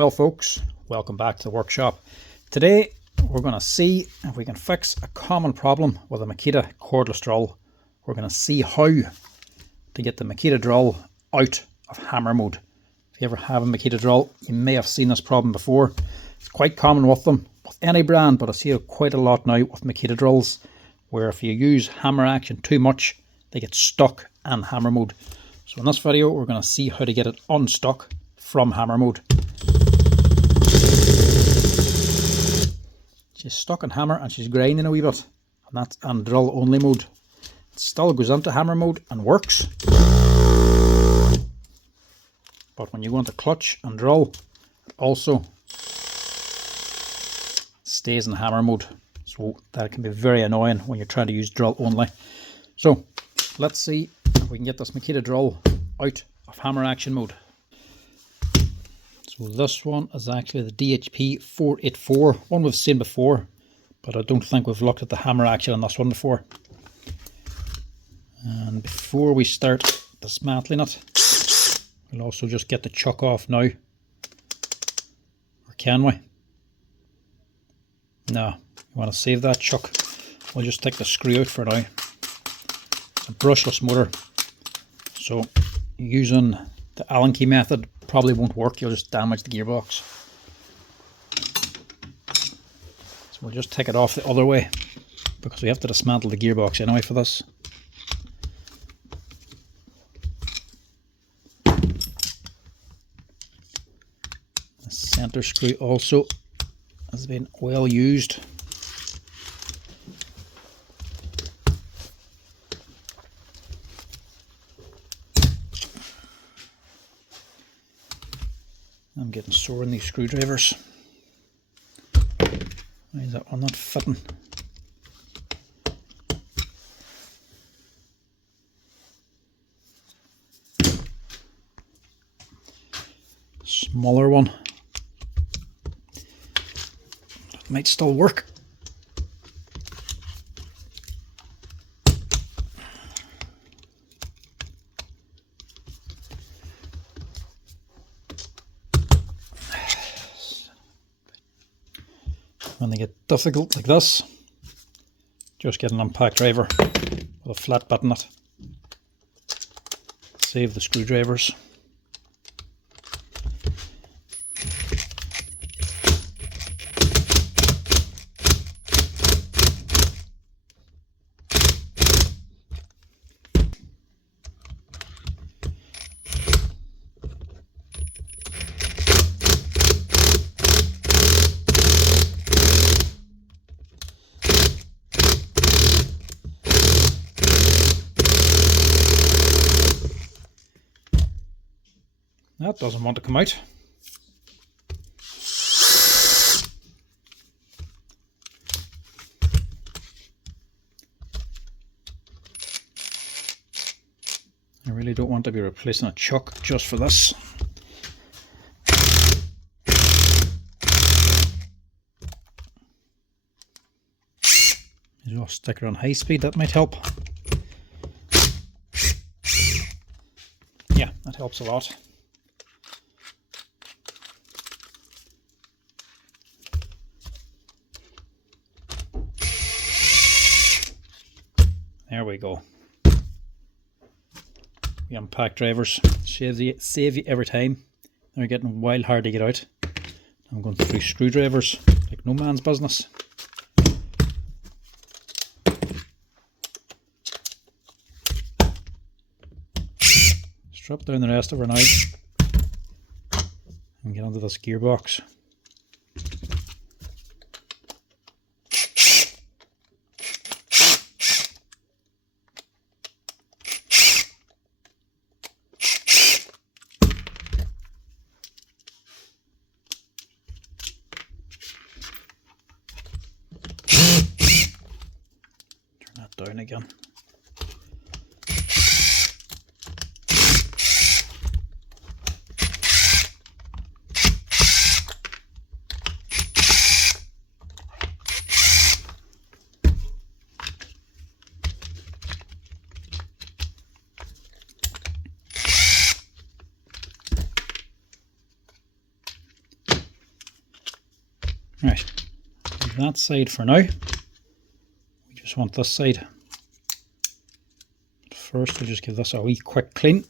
Well folks, welcome back to the workshop. Today we're going to see if we can fix a common problem with a Makita cordless drill. We're going to see how to get the Makita drill out of hammer mode. If you ever have a Makita drill, you may have seen this problem before. It's quite common with them, with any brand, but I see it quite a lot now with Makita drills, where if you use hammer action too much, they get stuck in hammer mode. So in this video, we're going to see how to get it unstuck from hammer mode. She's stuck in hammer and she's grinding a wee bit, and that's on drill only mode. It still goes into hammer mode and works, but when you go into clutch and drill, it also stays in hammer mode, so that can be very annoying when you're trying to use drill only. So let's see if we can get this Makita drill out of hammer action mode. So this one is actually the DHP484, one we've seen before, but I don't think we've looked at the hammer action on this one before. And before we start dismantling it, we'll also just get the chuck off now. Or can we? No, we want to save that chuck. We'll just take the screw out for now. It's a brushless motor, so using the Allen key method probably won't work. You'll just damage the gearbox. So we'll just take it off the other way, because we have to dismantle the gearbox anyway for this. The center screw also has been well used. I'm getting sore in these screwdrivers. Why is that one not fitting? Smaller one. It might still work. When they get difficult like this, just get an impact driver with a flat bit in it. Save the screwdrivers. That doesn't want to come out. I really don't want to be replacing a chuck just for this. Maybe I'll stick her on high speed, that might help. Yeah, that helps a lot. There we go. The impact drivers save you every time. They're getting wild hard to get out. I'm going through screwdrivers like no man's business. Strap down the rest of her now and get onto this gearbox. Down again. Right, leave that side for now. We just want this side. First, we'll just give this a wee quick clean.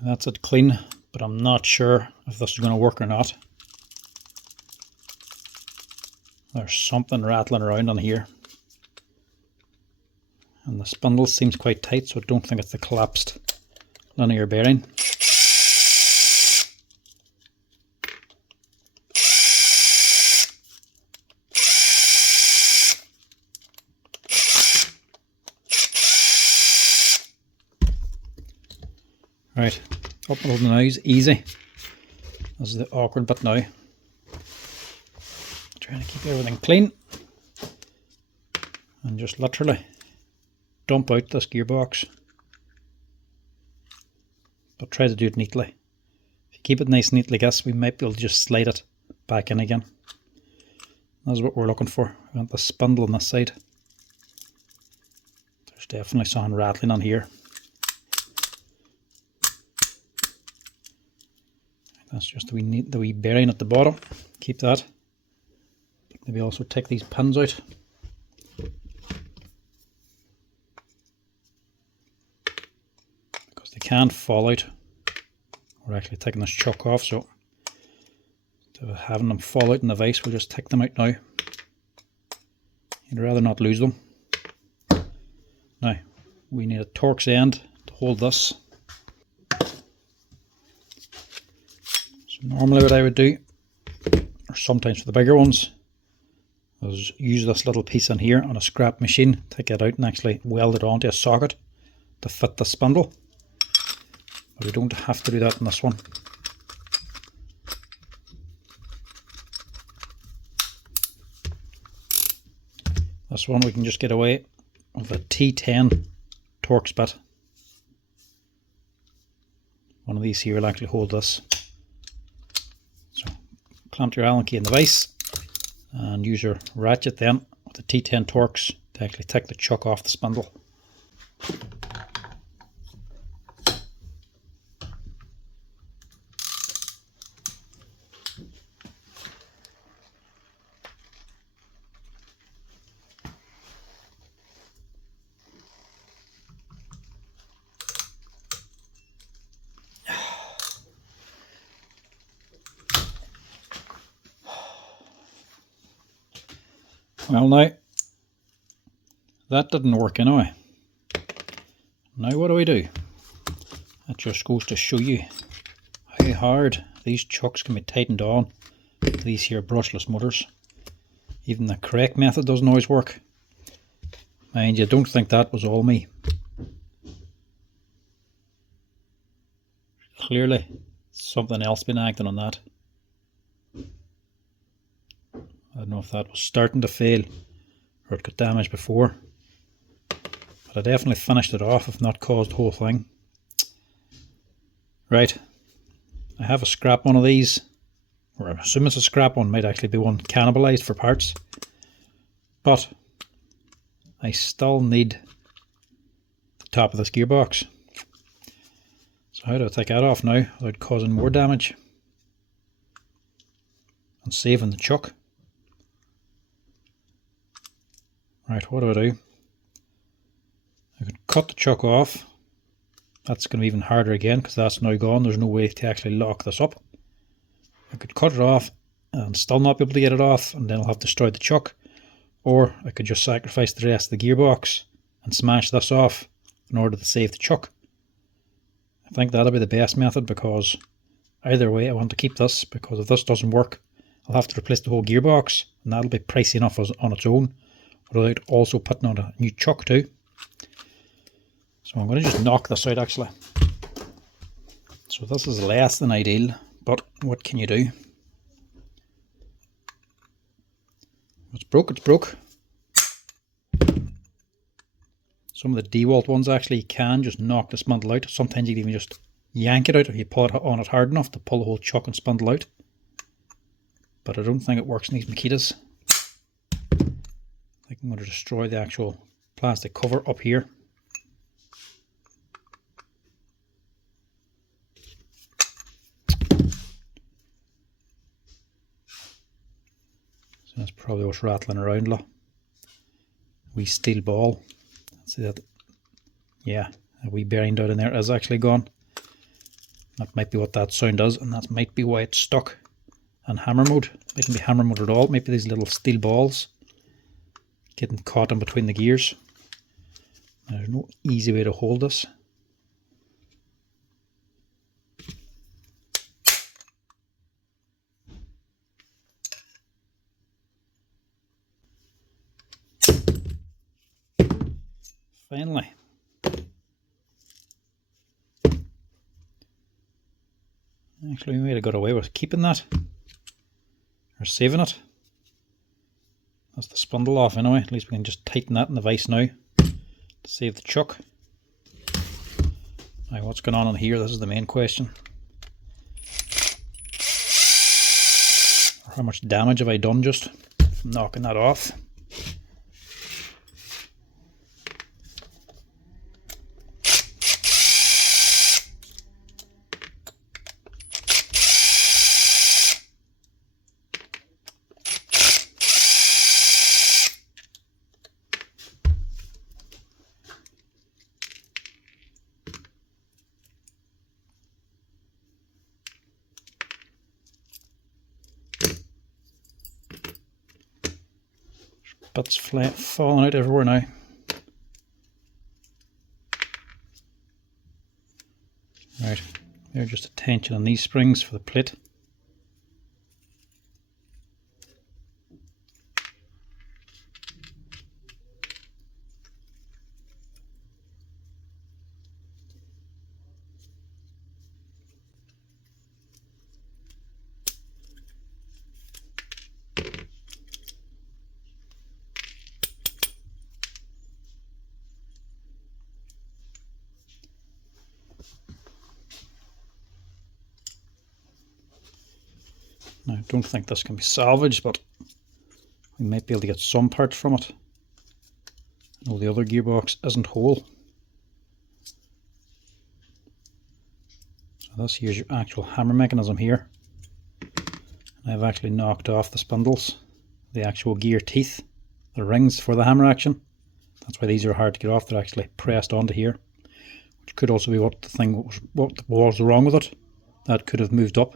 That's it clean, but I'm not sure if this is going to work or not. There's something rattling around on here. And the spindle seems quite tight, so I don't think it's the collapsed linear bearing. Right, up and holding the nose, easy. This is the awkward bit now. Trying to keep everything clean. And just literally dump out this gearbox. But try to do it neatly. If you keep it nice and neat like this, we might be able to just slide it back in again. That's what we're looking for. We want the spindle on this side. There's definitely something rattling on here. That's just the wee bearing at the bottom. Keep that. Maybe also take these pins out. Because they can fall out. We're actually taking this chuck off, so instead of having them fall out in the vise, we'll just take them out now. You'd rather not lose them. Now, we need a Torx end to hold this. Normally what I would do, or sometimes for the bigger ones, is use this little piece in here on a scrap machine, take it out and actually weld it onto a socket to fit the spindle. But we don't have to do that in this one. This one we can just get away with a T10 Torx bit. One of these here will actually hold this. Clamp your Allen key in the vise and use your ratchet then with the T10 Torx to actually take the chuck off the spindle. Well now, that didn't work anyway. Now what do? That just goes to show you how hard these chucks can be tightened on with these here brushless motors. Even the correct method doesn't always work. Mind you, don't think that was all me. Clearly something else been acting on that. I don't know if that was starting to fail or it got damaged before, but I definitely finished it off, if not caused the whole thing. Right, I have a scrap one of these, or I assume it's a scrap one, might actually be one cannibalized for parts, but I still need the top of this gearbox. So how do I take that off now without causing more damage and saving the chuck? Right, what do? I could cut the chuck off. That's going to be even harder again because that's now gone. There's no way to actually lock this up. I could cut it off and still not be able to get it off, and then I'll have to destroy the chuck. Or I could just sacrifice the rest of the gearbox and smash this off in order to save the chuck. I think that'll be the best method, because either way I want to keep this, because if this doesn't work I'll have to replace the whole gearbox, and that'll be pricey enough on its own without also putting on a new chuck too. So I'm going to just knock this out actually. So this is less than ideal, but what can you do? It's broke, it's broke. Some of the DeWalt ones actually can just knock the spindle out. Sometimes you can even just yank it out if you pull it on it hard enough to pull the whole chuck and spindle out. But I don't think it works in these Makitas. I think I'm going to destroy the actual plastic cover up here. That's probably what's rattling around. Look. Wee steel ball. See that? Yeah, a wee bearing down in there is actually gone. That might be what that sound does, and that might be why it's stuck on hammer mode. It mightn't be hammer mode at all. Maybe these little steel balls getting caught in between the gears. Now, there's no easy way to hold this. Finally. Actually, we might have got away with keeping that. Or saving it. That's the spindle off anyway. At least we can just tighten that in the vise now to save the chuck. Now, what's going on in here? This is the main question. How much damage have I done just from knocking that off? Bits falling out everywhere now. Right, they're just a tension on these springs for the plate. Now, I don't think this can be salvaged, but we might be able to get some parts from it. No, the other gearbox isn't whole. So this here's your actual hammer mechanism here. And I've actually knocked off the spindles, the actual gear teeth, the rings for the hammer action. That's why these are hard to get off. They're actually pressed onto here, which could also be what was wrong with it. That could have moved up,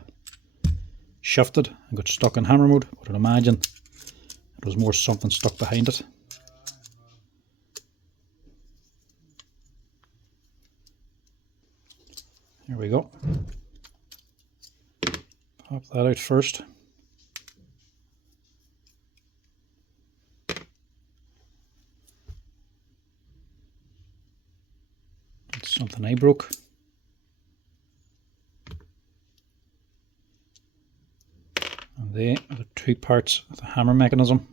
shifted and got stuck in hammer mode, but I'd imagine it was more something stuck behind it. Here we go. Pop that out first. That's something I broke. And they are the two parts of the hammer mechanism.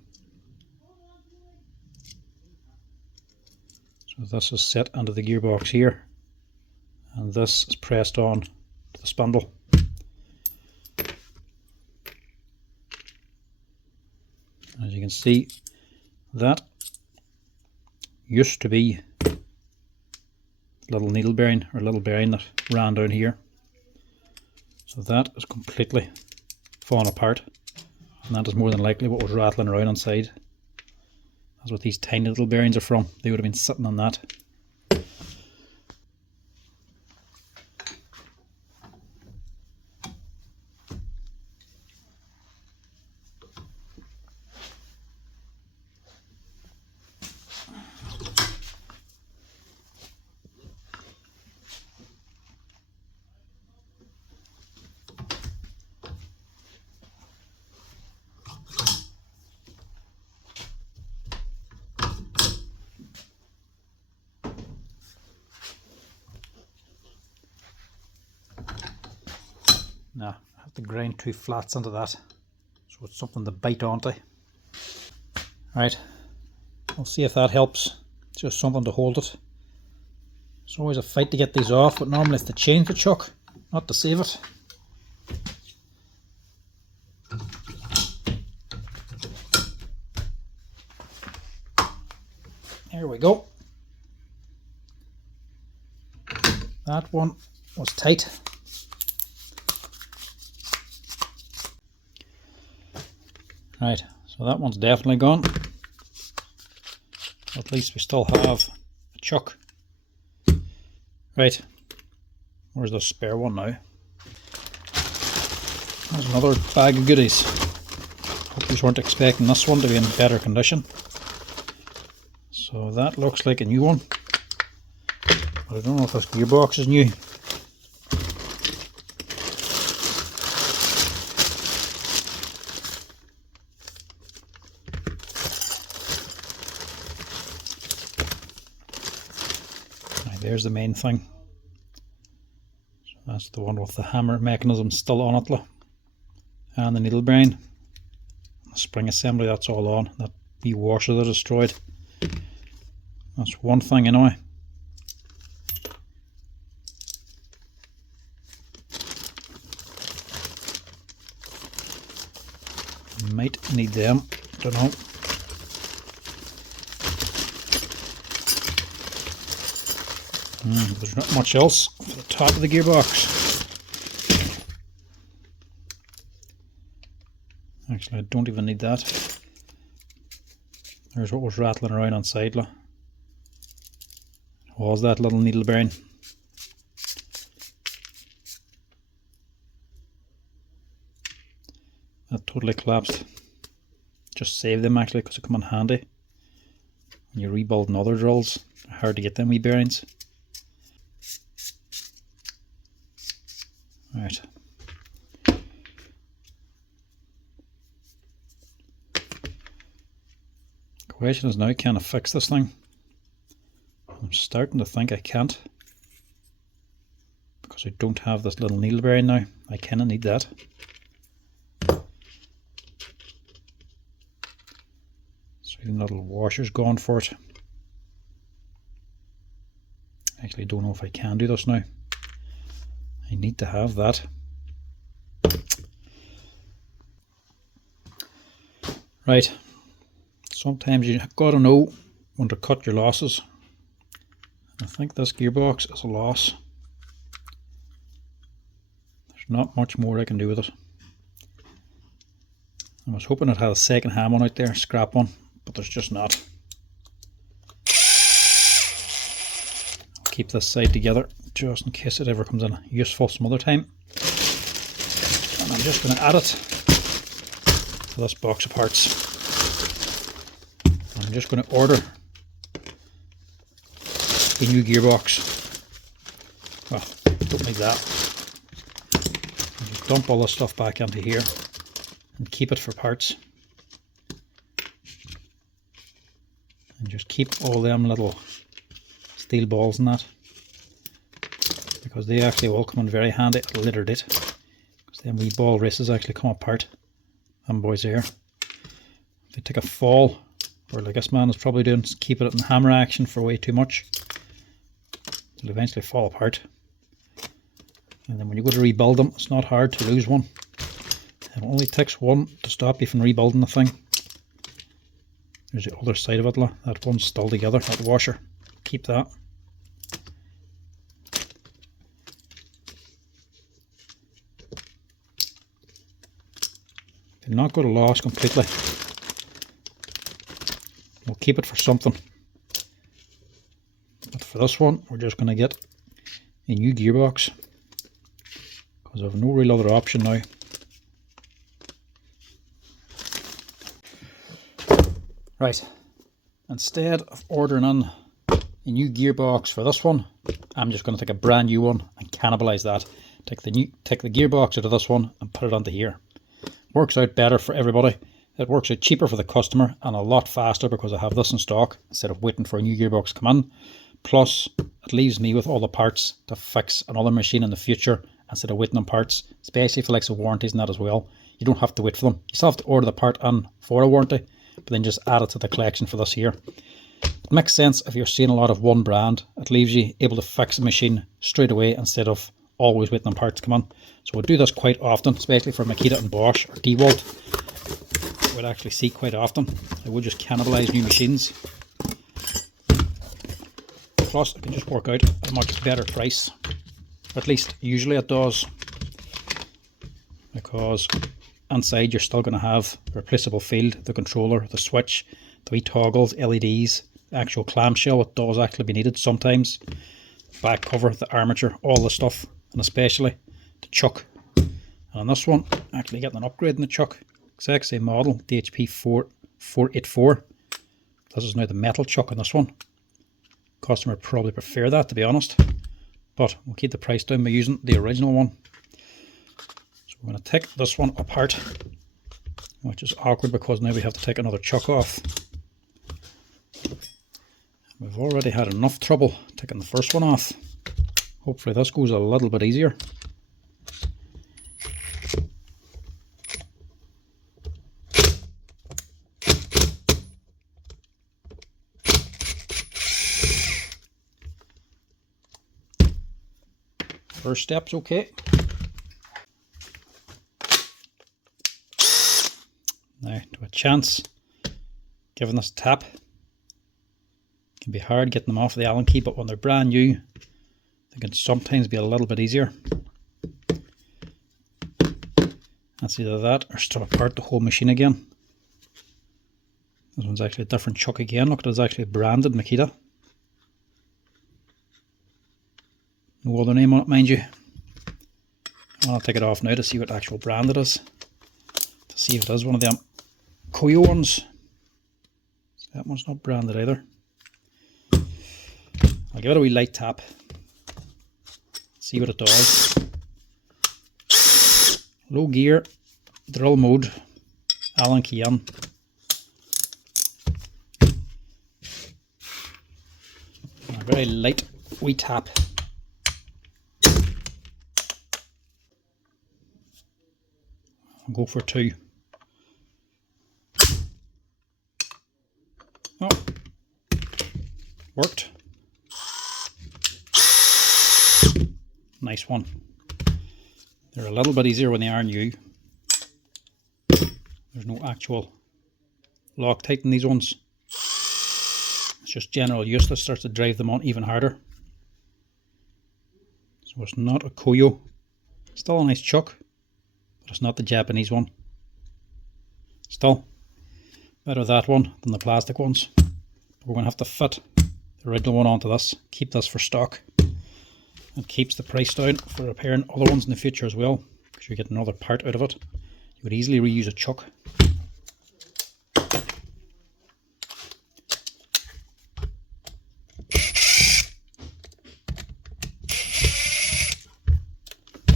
So this is set under the gearbox here, and this is pressed on to the spindle. As you can see, that used to be a little needle bearing, or a little bearing that ran down here. So that is completely fallen apart, and that is more than likely what was rattling around inside. That's what these tiny little bearings are from. They would have been sitting on that. Now, I have to grind two flats into that, so it's something to bite onto. Right, we'll see if that helps. It's just something to hold it. It's always a fight to get these off, but normally it's to change the chuck, not to save it. There we go. That one was tight. Right, So that one's definitely gone. At least we still have a chuck. Right, where's the spare one now? There's another bag of goodies. Hope you weren't expecting this one to be in better condition. So that looks like a new one. But I don't know if this gearbox is new. There's the main thing. So that's the one with the hammer mechanism still on it, and the needle bearing. The spring assembly, that's all on. That wee washer that I destroyed. That's one thing anyway. Might need them, don't know. There's not much else for the top of the gearbox. Actually, I don't even need that. There's what was rattling around on side. Was that little needle bearing. That totally collapsed. Just saved them actually, because they come in handy when you're rebuilding other drills. Hard to get them wee bearings. Right. Question is now, can I fix this thing? I'm starting to think I can't, because I don't have this little needle bearing now. I kinda need that. So even little washer's gone for it. Actually, I don't know if I can do this now. I need to have that. Right. Sometimes you gotta know when to cut your losses. I think this gearbox is a loss. There's not much more I can do with it. I was hoping it had a second hand one out there, scrap one, but there's just not. I'll keep this side together just in case it ever comes in useful some other time. And I'm just going to add it to this box of parts. I'm just going to order a new gearbox. Well, don't need that. I'll just dump all this stuff back into here and keep it for parts. And just keep all them little steel balls in that, because they actually will come in very handy at a later date. Because then wee ball races actually come apart. And boys here, if they take a fall, or like this man is probably doing, keeping it in hammer action for way too much, it'll eventually fall apart. And then when you go to rebuild them, it's not hard to lose one. It only takes one to stop you from rebuilding the thing. There's the other side of it, that one's still together, that washer. Keep that. They're not going to lose completely. We'll keep it for something. But for this one, we're just going to get a new gearbox, because I have no real other option now. Right, instead of ordering in a new gearbox for this one, I'm just going to take a brand new one and cannibalize that. Take the gearbox out of this one and put it onto here. Works out better for everybody. It works out cheaper for the customer and a lot faster, because I have this in stock instead of waiting for a new gearbox to come in. Plus, it leaves me with all the parts to fix another machine in the future instead of waiting on parts, especially for like some warranties and that as well. You don't have to wait for them. You still have to order the part in for a warranty, but then just add it to the collection for this here. It makes sense if you're seeing a lot of one brand. It leaves you able to fix a machine straight away instead of always waiting on parts to come in. So we'll do this quite often, especially for Makita and Bosch or DeWalt. I would actually see quite often. I would just cannibalize new machines. Plus, it can just work out a much better price. At least usually it does, because inside you're still going to have the replaceable field, the controller, the switch, the wee toggles, LEDs, the actual clamshell. It does actually be needed sometimes. Back cover, the armature, all the stuff, and especially the chuck. And on this one, actually getting an upgrade in the chuck. Exact same model, DHP484. This is now the metal chuck on this one. Customer probably prefer that, to be honest, but we'll keep the price down by using the original one. So we're going to take this one apart, which is awkward because now we have to take another chuck off. We've already had enough trouble taking the first one off. Hopefully this goes a little bit easier. First step's okay. Now, to a chance, giving this a tap. It can be hard getting them off the Allen key, but when they're brand new, they can sometimes be a little bit easier. That's either that or strip apart the whole machine again. This one's actually a different chuck again. Look, it's actually branded Makita. No other name on it, mind you. I'll take it off now to see what actual brand it is. To see if it is one of them Koyo ones. That one's not branded either. I'll give it a wee light tap. See what it does. Low gear, drill mode, Allen key in. A very light wee tap. I'll go for 2. Oh, worked. Nice one. They're a little bit easier when they are new. There's no actual Loctite in these ones. It's just general use that starts to drive them on even harder. So it's not a Koyo. Still a nice chuck, but it's not the Japanese one. Still better that one than the plastic ones. But we're going to have to fit the original one onto this, keep this for stock. It keeps the price down for repairing other ones in the future as well, because you get another part out of it. You would easily reuse a chuck.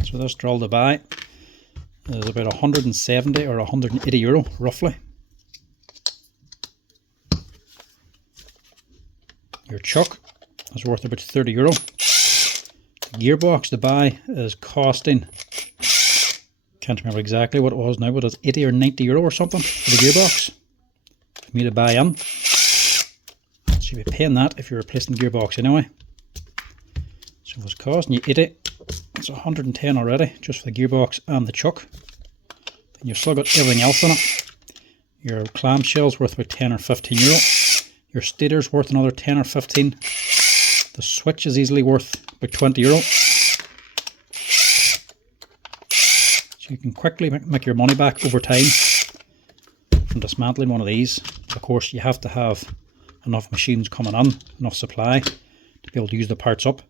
So this drill to buy is about 170 or 180 euro roughly. Your chuck is worth about 30 euro. Gearbox to buy is costing, can't remember exactly what it was now, but it's 80 or 90 euro or something for the gearbox for me to buy in. So you'll be paying that if you're replacing the gearbox anyway. So if it's costing you 80, it's 110 already just for the gearbox and the chuck. Then you've still got everything else in it. Your clamshell's worth about 10 or 15 euro. Your stator's worth another 10 or 15. The switch is easily worth about 20 euro. So you can quickly make your money back over time from dismantling one of these. Of course, you have to have enough machines coming in, enough supply to be able to use the parts up.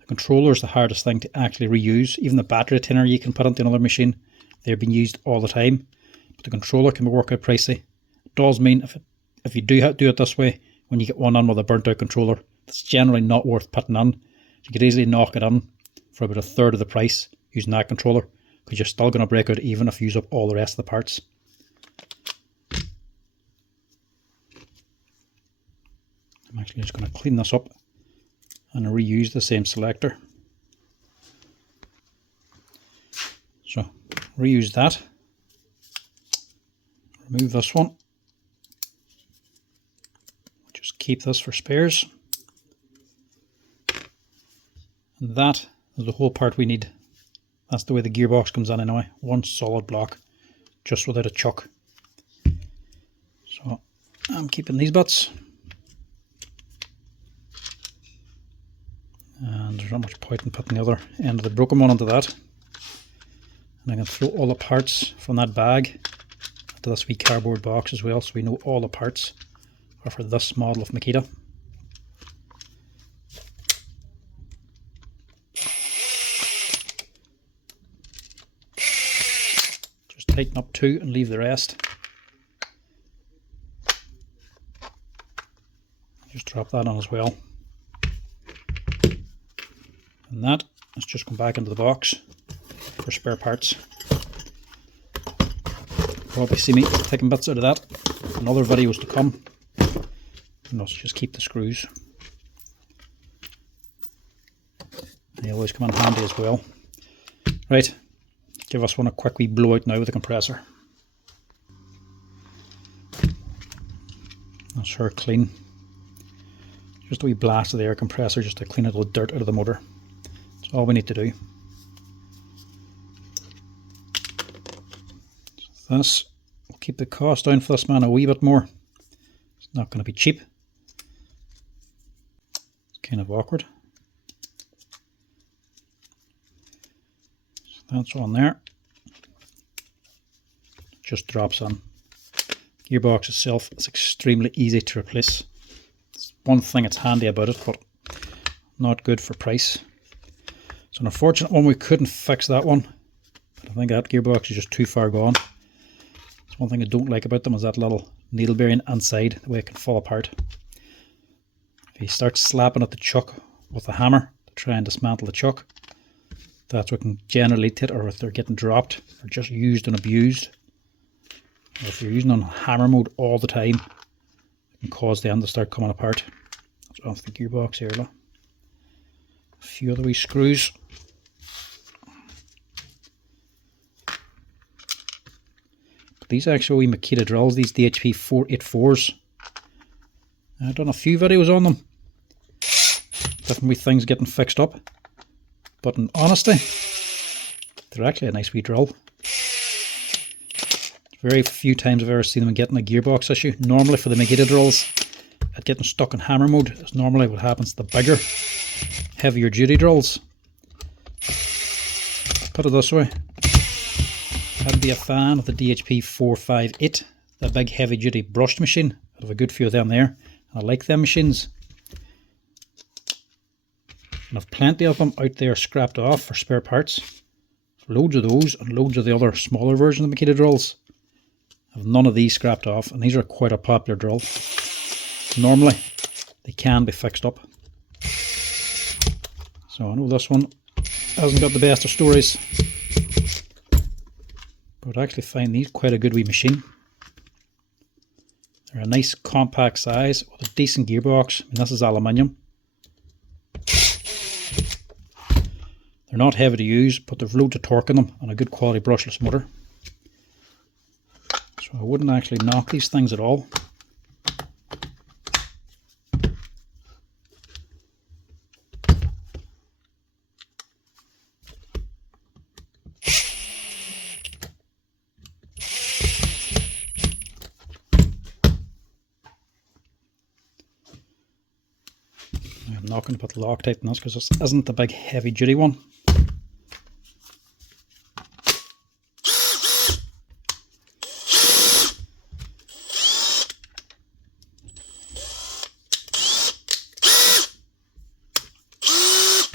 The controller is the hardest thing to actually reuse. Even the battery retainer you can put into another machine, they're being used all the time. But the controller can be work out pricey. It does mean if you do it this way, when you get one in with a burnt out controller, it's generally not worth putting in. You could easily knock it in for about 1/3 of the price using that controller, because you're still going to break out even if you use up all the rest of the parts. I'm actually just going to clean this up and reuse the same selector. So reuse that. Remove this one. Just keep this for spares. And that is the whole part we need. That's the way the gearbox comes in anyway. One solid block, just without a chuck. So I'm keeping these bits. And there's not much point in putting the other end of the broken one onto that. And And I can throw all the parts from that bag into this wee cardboard box as well, so we know all the parts are for this model of Makita. Just tighten up 2 and leave the rest. Just drop that on as well. And that is just come back into the box for spare parts. Probably see me taking bits out of that in other videos to come. And let's just keep the screws. They always come in handy as well. Right, give us one a quick wee blowout now with the compressor. That's her clean. Just a wee blast of the air compressor just to clean all the dirt out of the motor. That's all we need to do. So this will keep the cost down for this man a wee bit more. It's not going to be cheap. It's kind of awkward. So that's on there. Just drops on. Gearbox itself is extremely easy to replace. It's one thing that's handy about it, but not good for price. It's an unfortunate one we couldn't fix that one. I think that gearbox is just too far gone. It's one thing I don't like about them is that little needle bearing inside, the way it can fall apart. If you start slapping at the chuck with a hammer to try and dismantle the chuck, that's what can generally lead to it, or if they're getting dropped or just used and abused. Or if you're using on hammer mode all the time, it can cause them to start coming apart. That's off the gearbox here. Look. A few other wee screws. But these actual wee Makita drills, these DHP484s, I've done a few videos on them. Different wee things getting fixed up. But in honesty, they're actually a nice wee drill. Very few times I've ever seen them getting a gearbox issue. Normally for the Makita drills, at getting stuck in hammer mode is normally what happens to the bigger, heavier duty drills. Put it this way, I'd be a fan of the DHP484, that big heavy duty brushed machine. I have a good few of them there. I like them machines. And I've plenty of them out there scrapped off for spare parts. Loads of those and loads of the other smaller versions of Makita drills. I have none of these scrapped off, and these are quite a popular drill. Normally, they can be fixed up. So I know this one hasn't got the best of stories, but I actually find these quite a good wee machine. They're a nice compact size with a decent gearbox. I mean, this is aluminium. They're not heavy to use, but they've loads of torque in them and a good quality brushless motor. So I wouldn't actually knock these things at all. I'm not going to put Loctite in this because this isn't the big heavy duty one.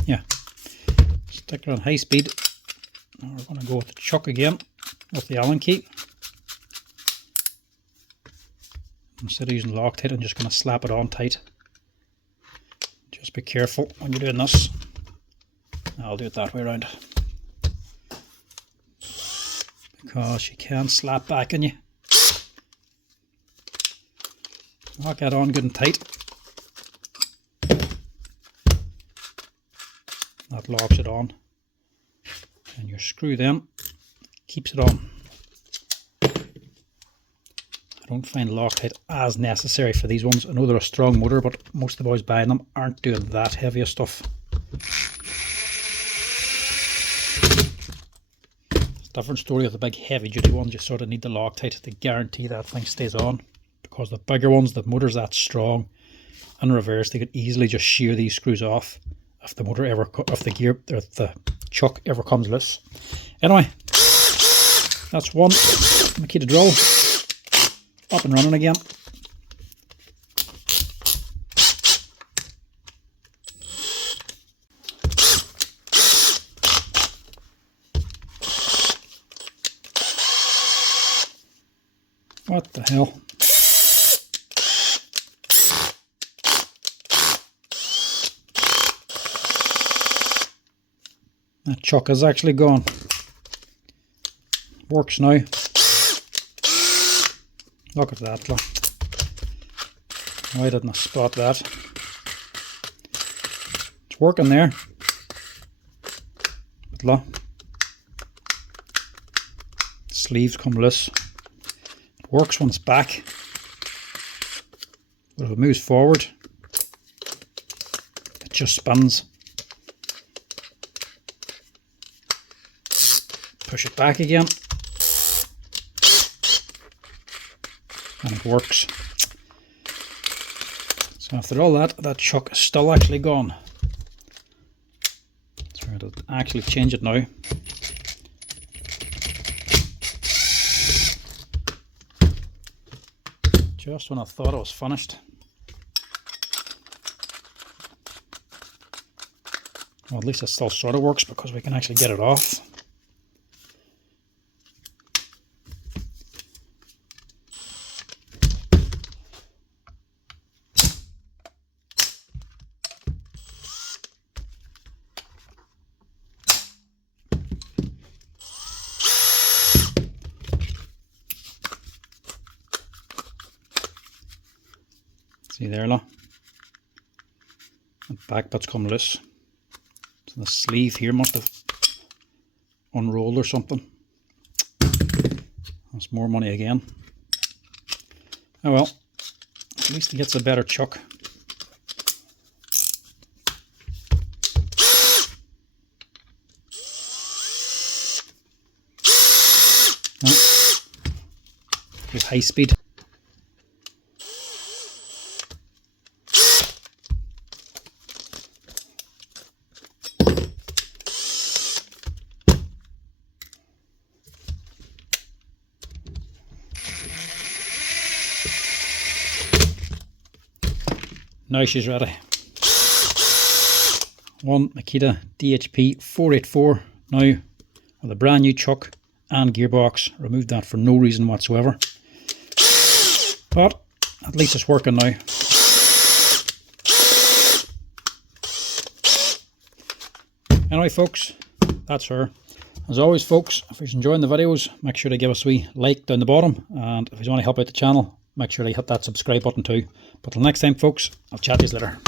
Yeah, stick it on high speed. Now we're going to go with the chuck again with the Allen key. Instead of using Loctite, I'm just going to slap it on tight. Just be careful when you're doing this. I'll do it that way around, because you can slap back on you. Lock that on good and tight. That locks it on, and your screw then keeps it on. I don't find Loctite as necessary for these ones. I know they're a strong motor, but most of the boys buying them aren't doing that heavy of stuff. It's a different story with the big heavy duty ones. You sort of need the Loctite to guarantee that thing stays on, because the bigger ones, the motor's that strong. In reverse, they could easily just shear these screws off if the motor ever, if the gear or the chuck ever comes loose. Anyway, That's one Makita drill up and running again. What the hell? That chuck is actually gone. Works now. Look at that, look. Why didn't I spot that? It's working there. But look. Sleeves come loose. It works when it's back. But if it moves forward, it just spins. Push it back again. And it works. So after all that, that chuck is still actually gone. So we're going to actually change it now. Just when I thought it was finished. Well, at least it still sort of works because we can actually get it off. See there, look. The back bit's come loose. So the sleeve here must have unrolled or something. That's more money again. Oh well, at least it gets a better chuck. Here's high speed. Now she's ready. One Makita DHP484 now with a brand new chuck and gearbox. Removed that for no reason whatsoever. But at least it's working now. Anyway folks, that's her. As always folks, if you're enjoying the videos, make sure to give us a wee like down the bottom, and if you want to help out the channel, make sure to hit that subscribe button too. But till next time folks, I'll chat to you later.